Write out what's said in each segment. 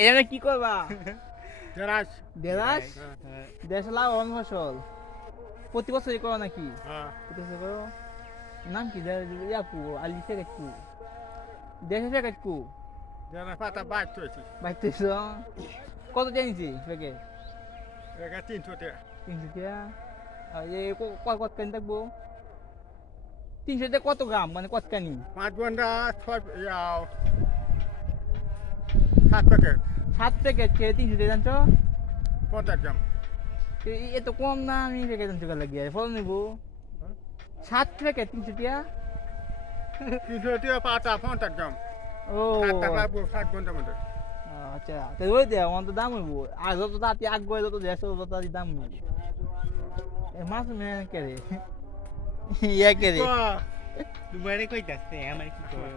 এখানে কি করবা? দেরাজ দেরাস? হ্যাঁ দেশ লাভবান ফসল। প্রতি বছরই করো নাকি? হ্যাঁ প্রতি বছর করো? নাম কি? ইয়াকু, আলি ফেকাটকু। দেশে ফেকাটকু। দেরাজ পাতা বাইশ হয়েছে বাইতেছ? কত জানিছি প্যাকেট? এটা 300 টাকা 300 টাকা? আর এই কতখানি থাকবো? 300 টাকা কত গ্রাম? মানে কতখানি? 5 ঘন্টা 7 প্যাকেট 7 প্যাকেট খেয়ে 300 টাকা জানছো? 50 গ্রাম এত কম না, আমি প্যাকেট জানছো গেলে গিয়ে ফল নিবো। 7 প্যাকেট 300 টাকা? 300 টাকা পাতা 50 গ্রাম ও 7 টাকা 7 ঘন্টার মধ্যে আচ্ছা, তো ওই দে আমার তো দাম হইব। আর যত তাড়াতাড়ি আগে যত দেশ তত তাড়াতাড়ি দাম হইব। মাছ মেয়ে কে রে? ইয়া কে রে? তোমারে কইতাছে আমার কি কয়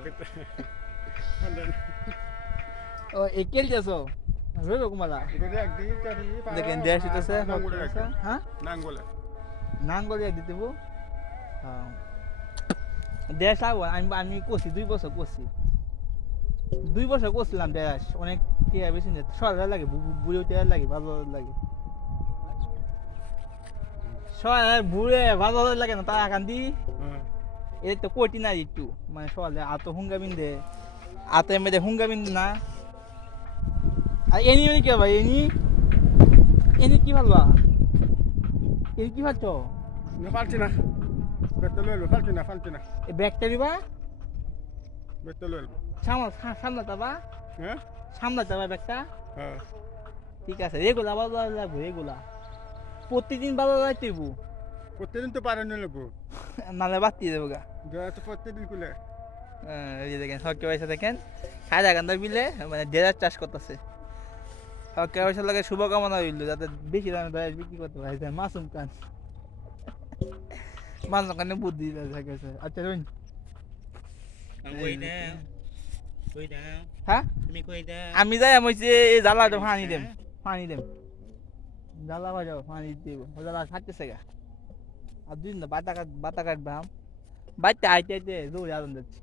ও একেল যাসো? রইব কুমালা। দেখেন দেশ হইতেছে হ্যাঁ নাঙ্গলে নাঙ্গল এক দিতে হইব। হ্যাঁ দেশ লাগবো। আমি করছি 2 বছর করছি। 2 বছর করছিলাম দেশ। অনেক টিয়া বেশি না সরকার লাগে, বুড়ো টিয়া লাগে, ভালো লাগে। সরকার বুড়ে ভালো লাগে না তারা কান্দি। এই তো কোটি না একটু মানে সকালে আত হুঙ্গা বিন্দে আতে মেয়েদের হুঙ্গা বিন্দু না। আর এনি মানে কি ভাই? এনি এনি কি ভালবা? এনি কি ভাবছ? ফালছি না বেতল হইলো ফালছি না এই ব্যাগটা দিবা বেতল হইলো সামলাতে বা হ্যাঁ সামলাতে বা ব্যাগটা। হ্যাঁ ঠিক আছে রেগুলা বাজার লাগবো রেগুলা প্রতিদিন বাজার যাইতে হইব। প্রত্যেকদিন তো পারে নিয়ে নেবো নালে বাতি দেবো গা। তো প্রত্যেকদিন খুলে এই যে দেখেন সরকার পয়সা দেখেন হাজারকান্দার বিলে মানে দেড়ার চাষ করতেছে। সরকার পয়সার লাগে শুভকামনা হইল যাতে বেশি দামে দয়াস বিক্রি করতে পারে। মাসুম খান মাসুম খানে বুদ্ধি থাকে। আচ্ছা রইন কই দাও কই দাও হ্যাঁ তুমি কই দাও আমি যাই আমি এই জ্বালাটা পানি দেম জ্বালা বাজাও পানি দিব জ্বালা খাটতেছে গা। আর দুদিন বাতা কাটবাম বাইতে আইতে আইতে জোরে আনন্দ যাচ্ছে।